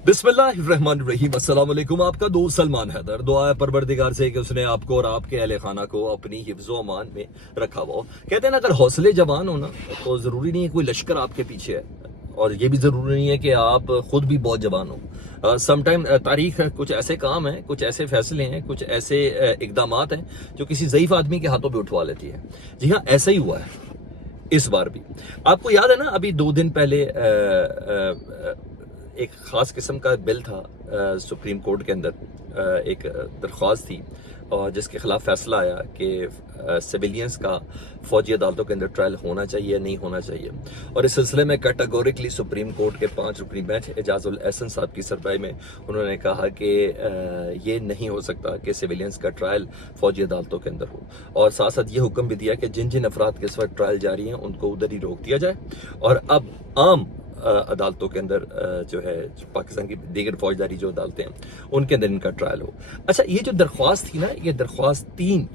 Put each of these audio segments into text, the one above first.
बिस्मिल्लाहिर्रहमानिर्रहीम। अस्सलाम वालेकुम। आपका दोस्त सलमान हैदर। दुआ है परवरदिगार से कि उसने आपको और आपके अहले खाना को अपनी हिफ्ज़ो अमान में रखा हुआ हो। कहते हैं ना, अगर हौसले जवान हो ना तो ज़रूरी नहीं है कोई लश्कर आपके पीछे है, और ये भी ज़रूरी नहीं है कि आप खुद भी बहुत जवान हो। समटाइम तारीख कुछ ऐसे काम हैं, कुछ ऐसे फैसले हैं, कुछ ऐसे इकदामात हैं जो किसी ज़ईफ़ आदमी के हाथों पे उठवा लेती है। जी हाँ, ऐसा ही हुआ है इस बार भी। आपको याद है ना, अभी 2 दिन पहले एक ख़ास किस्म का बिल था सुप्रीम कोर्ट के अंदर, एक दरख्वास्त थी और जिसके ख़िलाफ़ फ़ैसला आया कि सिविलियंस का फ़ौजी अदालतों के अंदर ट्रायल होना चाहिए नहीं होना चाहिए। और इस सिलसिले में कैटेगोरिकली सुप्रीम कोर्ट के 5 रुकनी बेंच एजाजुल एहसन साहब की सरबराही में उन्होंने कहा कि ये नहीं हो सकता कि सिविलियंस का ट्रायल फ़ौजी अदालतों के अंदर हो, और साथ साथ ये हुक्म भी दिया कि जिन जिन अफराद के इस वक्त ट्रायल जारी हैं उनको उधर ही रोक दिया जाए, और अब आम अदालतों के अंदर जो है पाकिस्तान की दीगर फौजदारी जो अदालतें हैं उनके अंदर इनका ट्रायल हो। अच्छा, ये जो दरख्वास्त थी ना, ये दरख्वास्त 3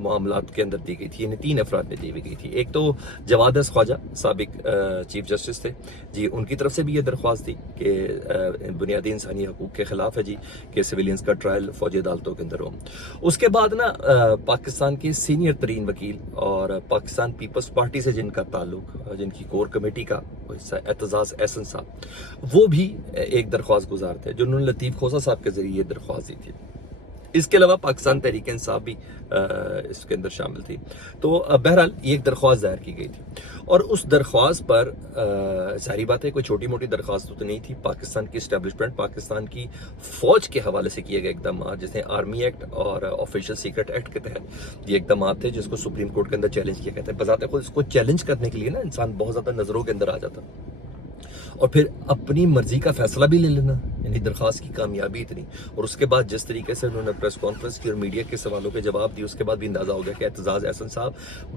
मामलात के अंदर दी गई थी, यानी 3 अफराद में दी गई थी। एक तो जवाद ख्वाजा साबिक चीफ जस्टिस थे जी, उनकी तरफ से भी ये दरख्वास्त थी कि बुनियादी इंसानी हकूक़ के ख़िलाफ़ है जी कि सिविलियंस का ट्रायल फौजी अदालतों के अंदर हो। उसके बाद ना पाकिस्तान के सीनियर तरीन वकील और पाकिस्तान पीपल्स पार्टी से जिनका ताल्लुक, जिनकी कोर कमेटी का हिस्सा एतजाज़ एहसन साहब, वो भी एक दरख्वास्त गुजार थे जो उन्होंने लतीफ़ खोसा साहब के जरिए ये दरख्वास्त दी थी। इसके अलावा पाकिस्तान तहरीक इंसाफ भी इसके अंदर शामिल थी। तो बहरहाल ये एक दरख्वास्त दायर की गई थी, और उस दरख्वास्त पर जाहिर बात है कोई छोटी मोटी दरख्वास्त तो नहीं थी। पाकिस्तान की इस्टेब्लिशमेंट, पाकिस्तान की फ़ौज के हवाले से किए गए इकदाम, जैसे आर्मी एक्ट और ऑफिशियल सीक्रेट एक्ट के तहत ये इकदाम थे जिसको सुप्रीम कोर्ट के अंदर चैलेंज किया गया था। बजाते खुद इसको चैलेंज करने के लिए ना इंसान बहुत ज़्यादा नज़रों के अंदर आ जाता, और फिर अपनी मर्जी का फैसला भी ले लेना, यानी दरख्वास्त की कामयाबी इतनी। और उसके बाद जिस तरीके से उन्होंने प्रेस कॉन्फ्रेंस की और मीडिया के सवालों के जवाब दिए, उसके बाद भी अंदाज़ा हो गया कि एतजाज़ एहसन साहब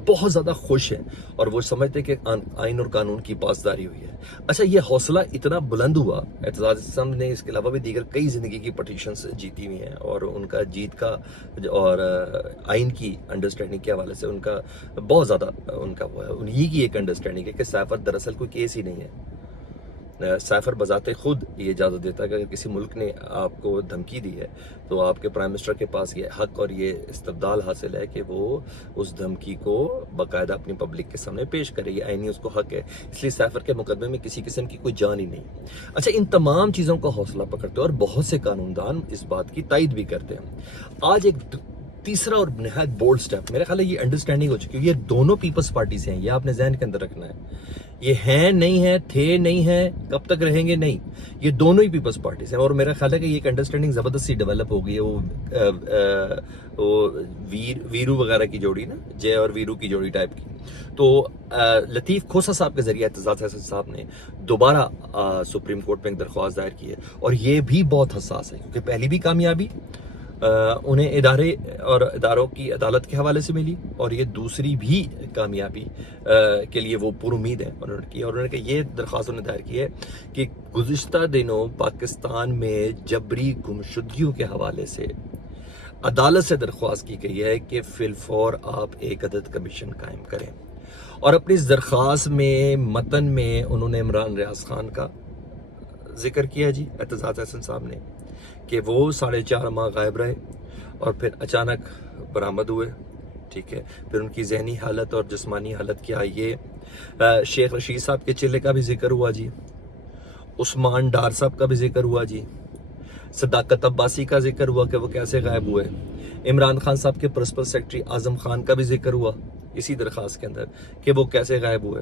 बहुत ज़्यादा खुश हैं और वो समझते कि आइन और कानून की पासदारी हुई है। अच्छा, ये हौसला इतना बुलंद हुआ, एतजाज़ एहसन ने इसके अलावा भी दीगर कई ज़िंदगी की पटिशन्स जीती हुई हैं, और उनका जीत का और आइन की अंडरस्टैंडिंग के हवाले से उनका बहुत ज़्यादा उनका वो है, उन्हीं की एक अंडरस्टैंडिंग है कि सैफर दरअसल कोई केस ही नहीं है। सैफर बजाते खुद ये इजाज़त देता है कि अगर किसी मुल्क ने आपको धमकी दी है तो आपके प्राइम मिनिस्टर के पास ये हक और ये इस्तदाल हासिल है कि वो उस धमकी को बाकायदा अपनी पब्लिक के सामने पेश करे। ये आईनी उसको हक है, इसलिए सैफर के मुकदमे में किसी किस्म की कोई जान ही नहीं। अच्छा, इन तमाम चीज़ों का हौसला पकड़ते हैं और बहुत से कानूनदान इस बात की तायद भी करते हैं। आज एक तीसरा और नहायत बोल्ड स्टेप, मेरा ख्याल है ये अंडरस्टैंडिंग हो चुकी है, ये दोनों पीपल्स पार्टी से हैं, ये आपने जहन के अंदर रखना है। ये हैं नहीं है, थे नहीं है, कब तक रहेंगे नहीं, ये दोनों ही पीपल्स पार्टी से हैं। और मेरा ख्याल है कि ये एक अंडरस्टैंडिंग ज़बरदस्त सी डेवलप हो गई है। वो वीरू वगैरह की जोड़ी ना, जय और वीरू की जोड़ी टाइप की। तो लतीफ़ खोसा साहब के जरिए एतजाज़ एहसन साहब ने दोबारा सुप्रीम कोर्ट में एक दरख्वास्त दायर की है, और ये भी बहुत हसास है क्योंकि पहली भी कामयाबी उन्हें इदारे और इदारों की अदालत के हवाले से मिली, और ये दूसरी भी कामयाबी के लिए वो पुरुमीद है उन्होंने की। और उन्होंने कहा ये दरख्वास्त उन्होंने दायर की है कि गुज़िश्ता दिनों पाकिस्तान में जबरी गुमशुदगियों के हवाले से अदालत से दरख्वास्त की गई है कि फिलफौर आप एक अदद कमीशन कायम करें। और अपनी इस दरख्वास्त में मतन में उन्होंने इमरान रियाज खान का जिक्र किया जी, एतजाज़ एहसन साहब ने, कि वो 4.5 माह गायब रहे और फिर अचानक बरामद हुए। ठीक है, फिर उनकी जहनी हालत और जिस्मानी हालत क्या, ये शेख रशीद साहब के चेले का भी जिक्र हुआ जी, उस्मान डार साहब का भी जिक्र हुआ जी, सदाकत अब्बासी का जिक्र हुआ कि वो कैसे गायब हुए, इमरान खान साहब के प्रिंसिपल सेक्रेटरी आजम खान का भी जिक्र हुआ इसी दरख्वास्त के अंदर कि वो कैसे गायब हुए।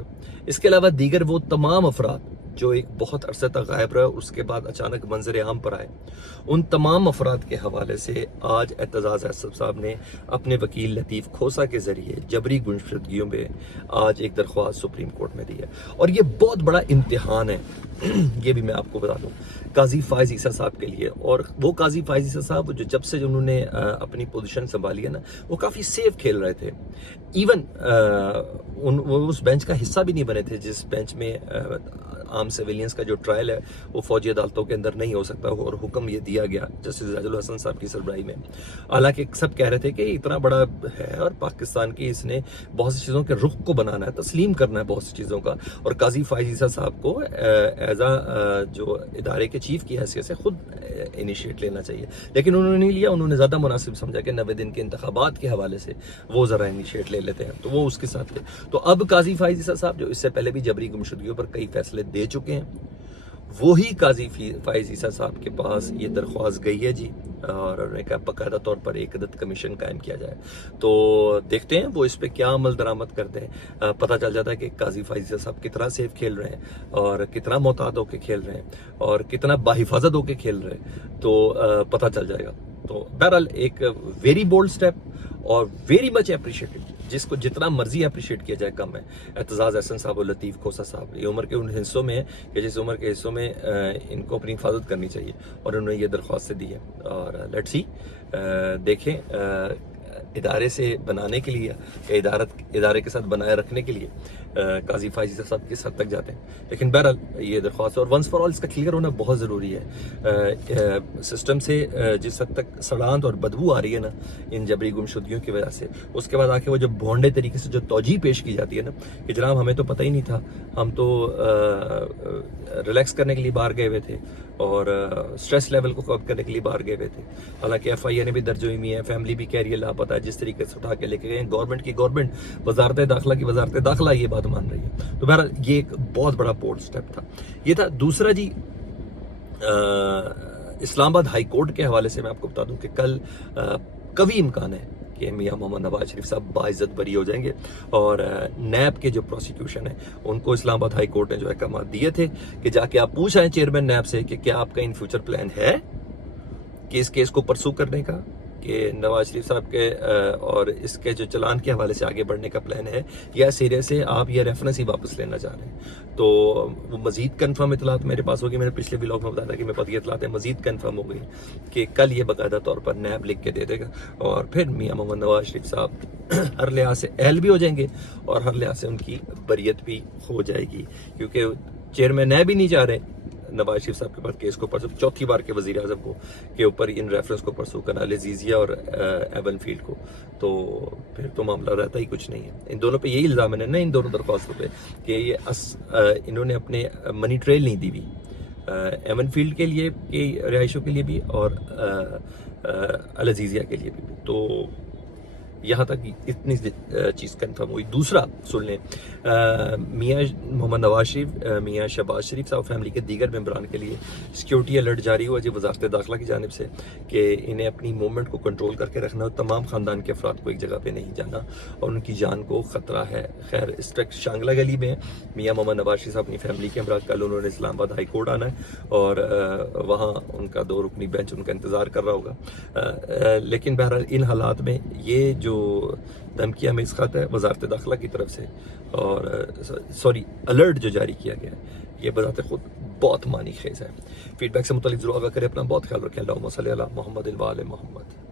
इसके अलावा दीगर वो तमाम अफराद जो एक बहुत अरसे तक गायब रहे, उसके बाद अचानक मंजर आम पर आए, उन तमाम अफराद के हवाले से आज एतजाज़ एहसन साहब ने अपने वकील लतीफ़ खोसा के ज़रिए जबरी गुमशुदगियों में आज एक दरख्वास्त सुप्रीम कोर्ट में दी है। और ये बहुत बड़ा इम्तिहान है ये भी मैं आपको बता दूं काजी फायज़ ईसा साहब के लिए। और वो काजी फायज़ ईसा साहब जो जब से उन्होंने अपनी पोजीशन संभाली है ना, वो काफ़ी सेफ खेल रहे थे। इवन वो उस बेंच का हिस्सा भी नहीं बने थे जिस बेंच में عام سویلینس کا جو ٹرائل ہے وہ فوجی عدالتوں کے اندر نہیں ہو سکتا، اور حکم یہ دیا گیا جسٹس زاہد الحسن صاحب کی سربراہی میں۔ حالانکہ سب کہہ رہے تھے کہ اتنا بڑا ہے اور پاکستان کی اس نے بہت سی چیزوں کے رخ کو بنانا ہے، تسلیم کرنا ہے بہت سی چیزوں کا، اور قاضی فائز عیسیٰ صاحب کو ایز اے جو ادارے کے چیف کی حیثیت سے خود انیشیٹ لینا چاہیے، لیکن انہوں نے نہیں لیا۔ انہوں نے زیادہ مناسب سمجھا کہ 90 دن کے انتخابات کے حوالے سے وہ ذرا انیشیٹ لے لیتے ہیں، تو وہ اس کے ساتھ تھے۔ تو اب قاضی فائز عیسیٰ صاحب جو اس سے پہلے بھی جبری گمشدگیوں پر کئی فیصلے دے چکے ہیں، وہی قاضی فائز عیسیٰ صاحب کے پاس یہ درخواست گئی ہے جی، اور انہوں نے کہا باقاعدہ طور پر ایک عدد کمیشن قائم کیا جائے۔ تو دیکھتے ہیں وہ اس پہ کیا عمل درآمد کرتے ہیں۔ پتہ چل جاتا ہے کہ قاضی فائز عیسیٰ صاحب کتنا سیف کھیل رہے ہیں، اور کتنا محتاط ہو کے کھیل رہے ہیں، اور کتنا باحفاظت ہو کے کھیل رہے ہیں، تو پتہ چل جائے گا۔ تو بہرحال ایک ویری بولڈ سٹیپ اور ویری مچ اپریشیٹڈ، جس کو جتنا مرضی اپریشیٹ کیا جائے کم ہے۔ اعتزاز احسن صاحب اور لطیف کھوسہ صاحب، یہ عمر کے ان حصوں میں ہے کہ جس عمر کے حصوں میں ان کو اپنی حفاظت کرنی چاہیے، اور انہوں نے یہ درخواست دی ہے۔ اور لیٹس سی، دیکھیں ادارے سے بنانے کے لیے یا ادارے کے ساتھ بنائے رکھنے کے لیے قاضی فائز عیسیٰ صاحب کس حد تک جاتے ہیں، لیکن بہرحال یہ درخواست اور ونس فار آل اس کا کلیئر ہونا بہت ضروری ہے۔ سسٹم سے جس حد تک سڑانت اور بدبو آ رہی ہے نا ان جبری گمشدگیوں کی وجہ سے، اس کے بعد آ کے وہ جو بھونڈے طریقے سے جو توجیہ پیش کی جاتی ہے نا کہ جناب ہمیں تو پتہ ہی نہیں تھا، ہم تو ریلیکس کرنے کے لیے باہر گئے ہوئے تھے اور سٹریس لیول کو کم کرنے کے لیے باہر گئے ہوئے تھے، حالانکہ ایف آئی اے نے بھی درج ہوئی ہے، فیملی بھی کہہ رہی ہے لاپتہ ہے، جس طریقے سے اٹھا کے لے کے گئے گورنمنٹ وزارت داخلہ کی وزارت داخلہ یہ بات مان رہی ہے۔ تو بہرحال یہ ایک بہت بڑا بولڈ سٹیپ تھا، یہ تھا۔ دوسرا جی، اسلام آباد ہائی کورٹ کے حوالے سے میں آپ کو بتا دوں کہ کل قوی امکان ہے کہ میاں محمد نواز شریف صاحب باعزت بری ہو جائیں گے، اور نیب کے جو پروسیکیوشن ہے ان کو اسلام آباد ہائی کورٹ نے جو احکامات دیے تھے کہ جا کے آپ پوچھ آئیں چیئرمین نیب سے کہ کیا آپ کا ان فیوچر پلان ہے کہ اس کیس کو پرسو کرنے کا، کہ نواز شریف صاحب کے اور اس کے جو چلان کے حوالے سے آگے بڑھنے کا پلان ہے، یا سرے سے آپ یہ ریفرنس ہی واپس لینا چاہ رہے ہیں۔ تو وہ مزید کنفرم اطلاعات میرے پاس ہوگی، میں نے پچھلے ولاگ میں بتایا تھا کہ میں پتہ اطلاعات مزید کنفرم ہو گئی کہ کل یہ باقاعدہ طور پر نیب لکھ کے دے دے گا، اور پھر میاں محمد نواز شریف صاحب ہر لحاظ سے اہل بھی ہو جائیں گے اور ہر لحاظ سے ان کی بریت بھی ہو جائے گی، کیونکہ چیئرمین نیب بھی نہیں چاہ رہے نواز شریف صاحب کے بعد کیس کو پرسو، چوتھی بار کے وزیر اعظم کو کے اوپر ان ریفرنس کو پرسو کرنا، العزیزیہ اور ایون فیلڈ کو، تو پھر تو معاملہ رہتا ہی کچھ نہیں ہے۔ ان دونوں پہ یہی الزام ہے نا، ان دونوں درخواستوں پہ کہ یہ انہوں نے اپنے منی ٹریل نہیں دی ہوئی ایون فیلڈ کے لیے کی رہائشوں کے لیے بھی اور العزیزیہ کے لیے بھی۔ تو یہاں تک اتنی چیز کنفرم ہوئی۔ دوسرا سن لیں، میاں محمد نواز شریف، میاں شہباز شریف صاحب فیملی کے دیگر ممبران کے لیے سیکیورٹی الرٹ جاری ہوا جی وزارت داخلہ کی جانب سے کہ انہیں اپنی موومنٹ کو کنٹرول کر کے رکھنا، تمام خاندان کے افراد کو ایک جگہ پہ نہیں جانا اور ان کی جان کو خطرہ ہے۔ خیر اس ٹرک شانگلہ گلی میں میاں محمد نواز شریف صاحب اپنی فیملی کے ہمراہ کل انہوں نے اسلام آباد ہائی کورٹ آنا ہے، اور وہاں ان کا 2 رکنی بینچ ان کا انتظار کر رہا ہوگا۔ لیکن بہرحال ان حالات میں یہ جو دھمکیاں میں اس خط ہے وزارت داخلہ کی طرف سے، اور الرٹ جو جاری کیا گیا ہے، یہ بذات خود بہت معنی خیز ہے۔ فیڈ بیک سے متعلق ضرور آگاہ کریں، اپنا بہت خیال رکھیں۔ اللہم صلی علی محمد و آل محمد۔